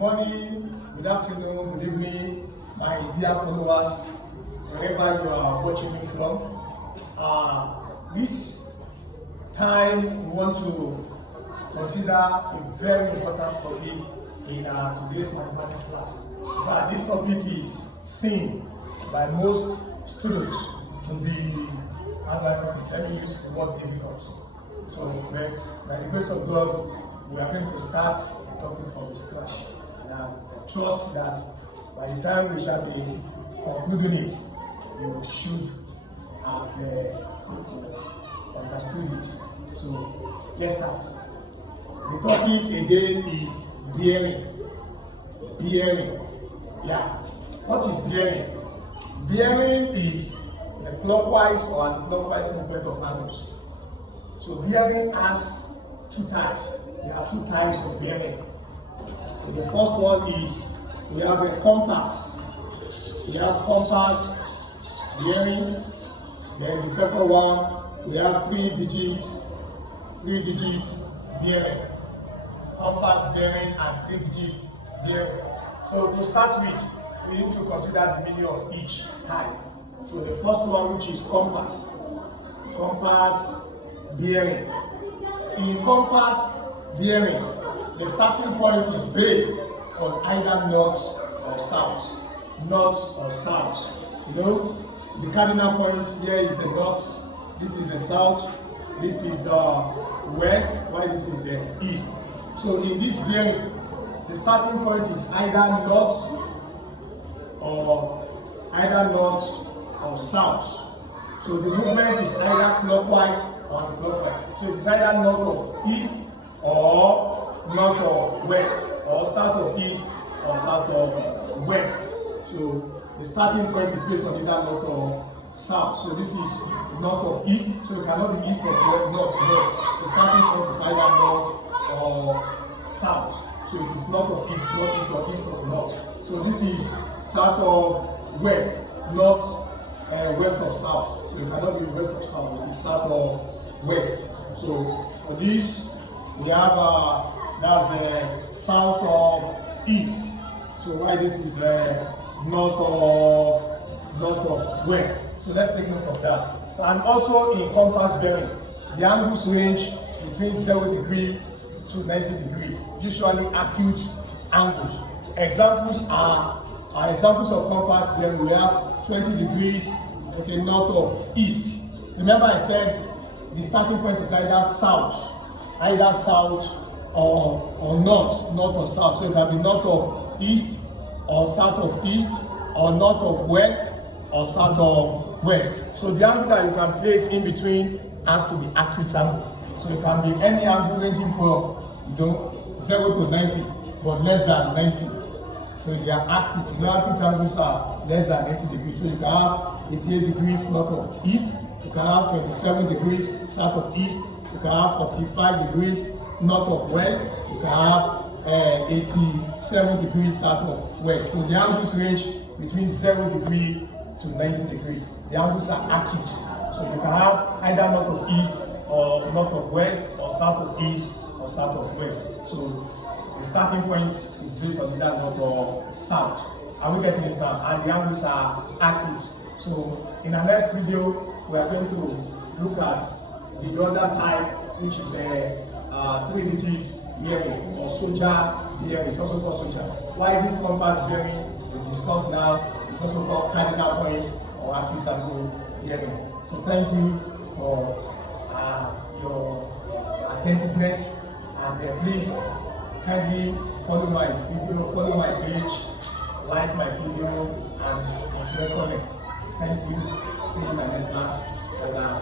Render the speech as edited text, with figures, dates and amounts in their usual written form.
morning, good afternoon, good evening, my dear followers, wherever you are watching me from. This time we want to consider a very important topic in today's mathematics class. But this topic is seen by most students to be, let me use the word difficult. So, but by the grace of God, we are going to start the topic from scratch. And I trust that by the time we shall be concluding it, you should have understood it. So, let's start. The topic again is bearing. Bearing. Yeah. What is bearing? Bearing is the clockwise or anti-clockwise movement of angles. So bearing has two types. There are two types of bearing. So the first one is we have a compass. We have compass bearing. Then the second one we have three digits bearing. Compass bearing and three digits bearing. So to start with, we need to consider the meaning of each type. So the first one, which is compass. Compass bearing. In compass bearing, the starting point is based on either north or south. North or south. You know, the cardinal point here is the north, this is the south, this is the west, while this is the east. So in this bearing, the starting point is either north or south. So the movement is either clockwise or anti-clockwise. So it is either north of east or north of west, or south of east or south of west. So the starting point is based on either north or south. So this is north of east, so it cannot be east of north. No. The starting point is either north or south. So it is north of east, north of east of north. So this is south of west, north west of south. So it cannot be west of south, it is south of west. So for this, we have that's south of east. So why this is north of west. So let's take note of that. And also in compass bearing, the angles range between 0 degree to 90 degrees, usually acute angles. Examples are examples of compass bearing. We have 20 degrees, let's say north of east. Remember I said the starting point is either south or north or south. So it can be north of east or south of east, or north of west or south of west. So the angle that you can place in between has to be acute angle. So it can be any angle ranging from 0 to 90, but less than 90. So they are acute. Acute angles are less than 80 degrees. So you can have 88 degrees north of east, you can have 27 degrees south of east, you can have 45 degrees north of west, you can have 87 degrees south of west. So the angles range between 0 degree to 90 degrees. The angles are acute. So you can have either north of east or north of west, or south of east or south of west. So the starting point is based on either north or south. Are we getting this now? And the angles are acute. So in our next video, we are going to look at the other type, which is a three-digit bearing, or soldier bearing. It's also called soldier. Why this compass bearing we discussed now is also called cardinal point or acute angle bearing. So thank you for your attentiveness, and please kindly follow my video, follow my page, like my video, and leave your comments. Thank you. See you in my next class. Bye-bye.